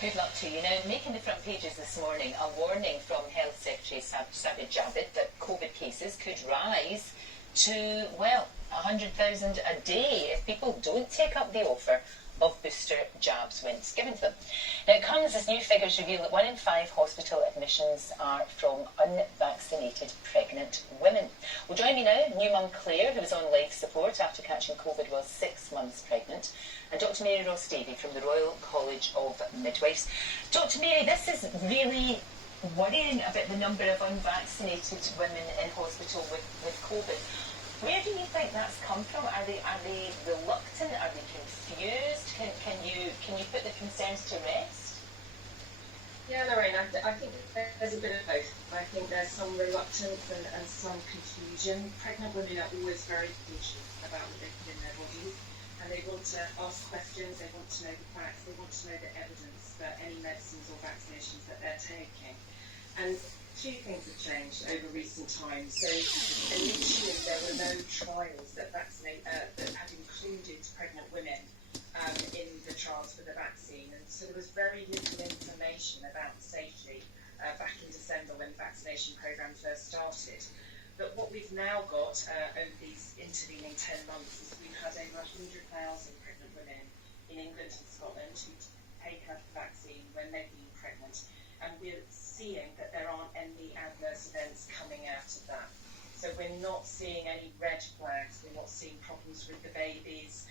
Good luck to you. Now, making the front pages this morning, a warning from Health Secretary Sajid Javid that COVID cases could rise to, well, 100,000 a day if people don't take up the offer of booster jabs when it's given to them. Now, it comes as new figures reveal that 1 in 5 hospital admissions are from unvaccinated pregnant women. Well, join me now, new mum Claire, who was on life support after catching COVID while 6 months pregnant, and Dr Mary Ross-Davy from the Royal College of Midwives. Dr Mary, this is really worrying about the number of unvaccinated women in hospital with COVID. Where do you think that's come from? Are they reluctant? Are they confused? Can you put the concerns to rest? Yeah, Lorraine, I think there's a bit of both. I think there's some reluctance and some confusion. Pregnant women are always very cautious about what they put in their bodies, and they want to ask questions, they want to know the facts, they want to know the evidence for any medicines or vaccinations that they're taking. And two things have changed over recent times. So initially there were no trials that had included pregnant women in the trials for the vaccine, and so there was very little information about safety back in December when the vaccination programme first started. But what we've now got over these intervening 10 months is we've had over 100,000 pregnant women in England and Scotland who take up the vaccine when they've been pregnant, and we're seeing that there aren't any adverse events coming out of that. So we're not seeing any red flags, we're not seeing problems with the babies,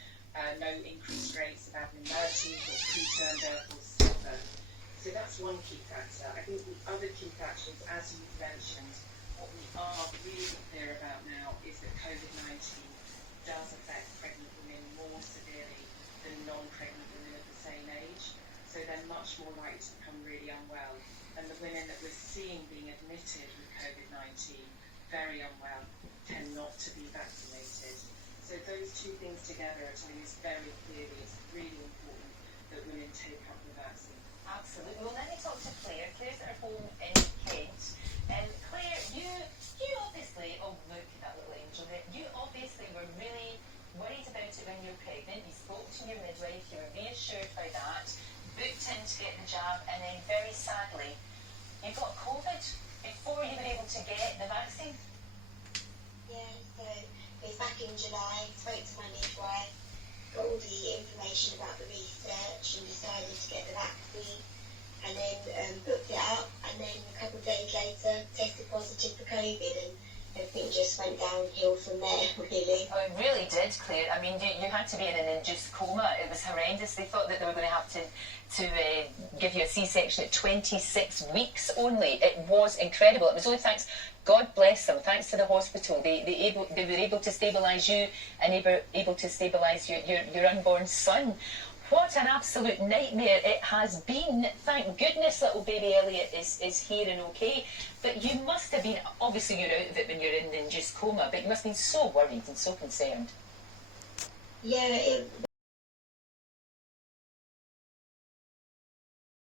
no increased rates of abnormalities or preterm birth or stillbirth. So that's one key factor. I think the other key factors, as you've mentioned, what we are really clear about now is that COVID-19 does affect pregnant women more severely than non-pregnant women of the same age. So they're much more likely to become really unwell. And the women that we're seeing being admitted with COVID-19, very unwell, tend not to be vaccinated. So those two things together are telling us very clearly it's really important that women take up the vaccine. Absolutely. Well, let me talk to Claire. Claire's at her home in Kent. Claire, you obviously, oh look at that little angel there, you obviously were really worried about it when you were pregnant. You spoke to your midwife, you were reassured by that, booked in to get the jab, and then very sadly, you got COVID before you were able to get the vaccine. Yeah, so it was back in July, spoke to my midwife, got all the information about the research and decided to get the vaccine, and then booked it up, and then a couple of days later tested positive for COVID, and everything just went downhill from there, really. Oh, it really did, Claire. I mean, you had to be in an induced coma. It was horrendous. They thought that they were going to have to give you a C-section at 26 weeks only. It was incredible. It was only thanks, God bless them, thanks to the hospital. They were able to stabilise you and able to stabilise your unborn son. What an absolute nightmare it has been. Thank goodness little baby Elliot is here and okay. But you must have been, obviously you're out of it when you're in the induced coma, but you must have been so worried and so concerned. Yeah, it